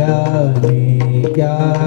जाने क्या